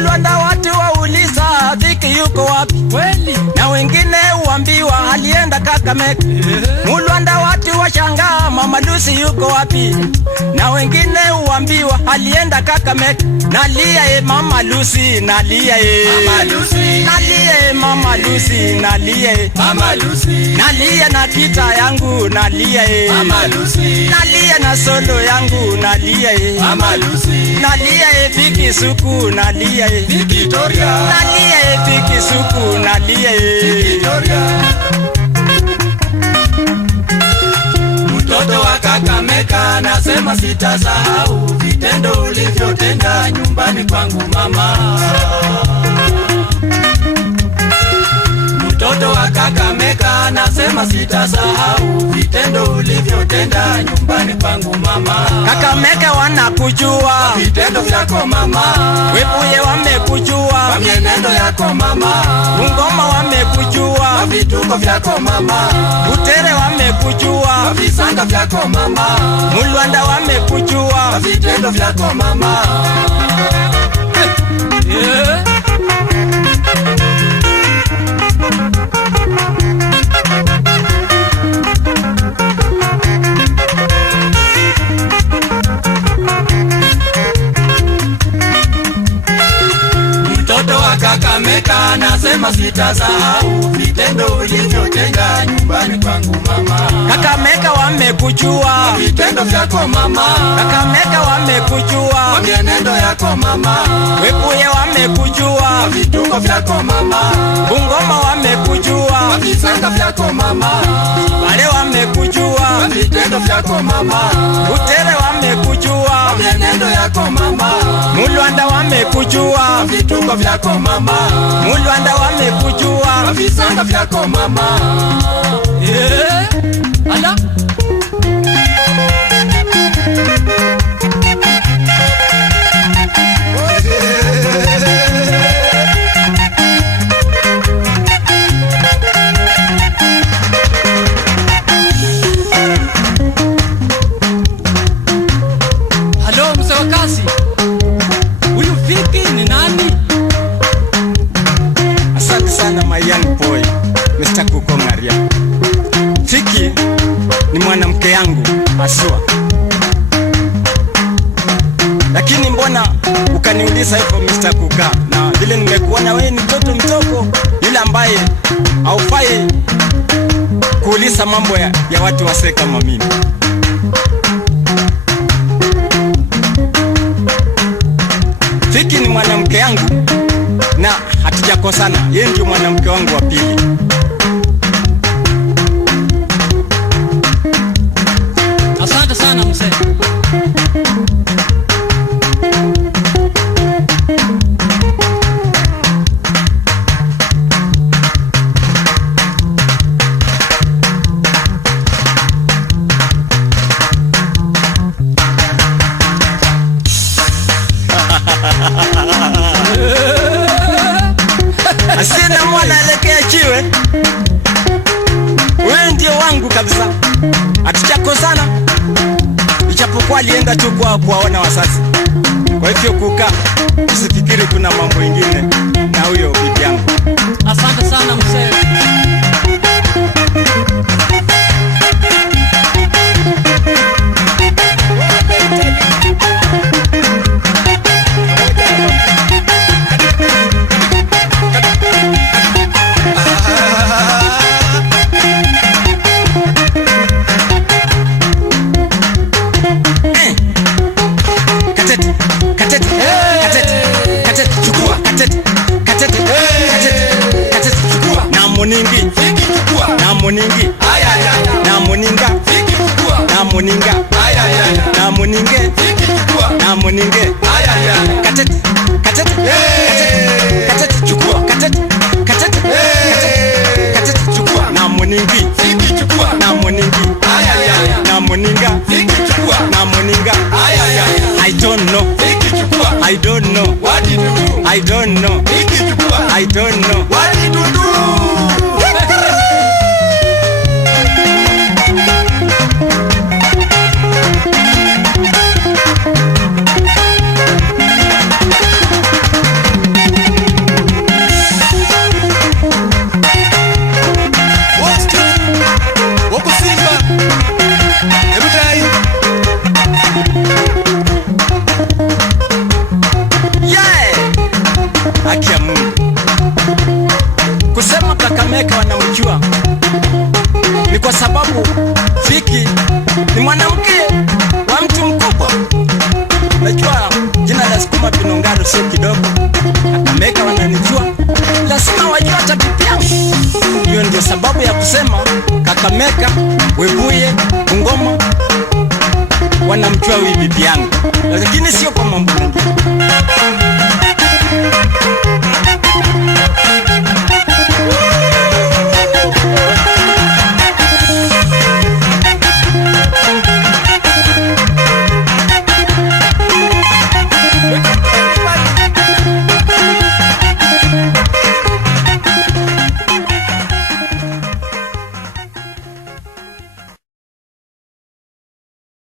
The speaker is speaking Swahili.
Mulwanda watu wauliza Viki yuko wapi? Kweli. Na wengine uambiwa alienda Kakamega. Mulwanda watu washangaa Mama Lucy yuko wapi? Na wengine uambiwa alienda Kakamega. Nalia Mama Lucy, nalia Mama Lucy. Nalia Mama Lucy, nalia Mama Lucy. Nalia na kita yangu, nalia Mama Lucy. Nalia na solo yangu, nalia Mama Lucy. Nalia Viki Suku, nalia Victoria. Nalia Viki Suku, nalia Victoria. Mtoto wa Kakamega nasema sitasahau vitendo ulivyotenda nyumbani kwangu mama. Mtoto wa Kakamega nasema sitasahau vitendo ulivyotenda nyumbani kwangu mama. Kakamega wanakujua vitendo vyako mama. Webuye wamekujua mienendo yako mama. Bungoma wamekujua vituko vyako mama. Butere wamekujua visanga vyako mama. Mulwanda wamekujua vitendo vyako mama. Yeah. Kakamega nasema sitasahau vitendo ulivyotenda nyumbani kwangu mama. Kakamega wamekujua vitendo vyako mama. Kakamega wamekujua mienendo yako mama. Webuye wamekujua vituko vyako mama. Bungoma wamekujua visanga vyako mama. wale wamekujua vitendo vyako mama. Butere wamekujua mienendo yako mama. Mulwanda wamekujua vituko vyako mama. Mulwanda wamekujua visanga vyako mama. Yeah. Ala. Halo mzee wa kazi. Huyu Viki ni nani? Asante sana my young boy Mr. Kukongaria. Viki ni mwanamke yangu aswa. Lakini mbona ukaniuliza hivyo Mr. Kuka? Na vile nimekuona wewe ni mtoto mtoko yule ambaye haufai kuuliza mambo ya watu wase kama mimi. Viki ni mwanamke yangu na hatujakosana. Yeye ndio mwanamke wangu wa pili. Asante sana mzee. Asina mwana elekea chiwe. Wewe ndio wangu kabisa. Hatujakosana. Ichapokuwa alienda tu kuwaona wazazi. Kwa hivyo Kuka, usifikiri kuna mambo mengine na huyo bibi yangu. Asante sana mzee. Namuningi namuninga namuninga namuninge namuninge katete katete katete chukua katete katete katete chukua namuningi namuningi namuninga namuninga I don't know I don't know What did you do? I don't know I don't know What did you do? sababu Viki ni mwanamke wa mtu mkubwa. Najua jina la Sukuma Pinongaro sio kidogo, Kakamega wananijua, lazima wajua hata bibi yangu. Hiyo ndio sababu ya kusema Kakamega, Webuye, Bungoma wanamjua huyu bibi yangu, lakini sio kwa mambo mengine.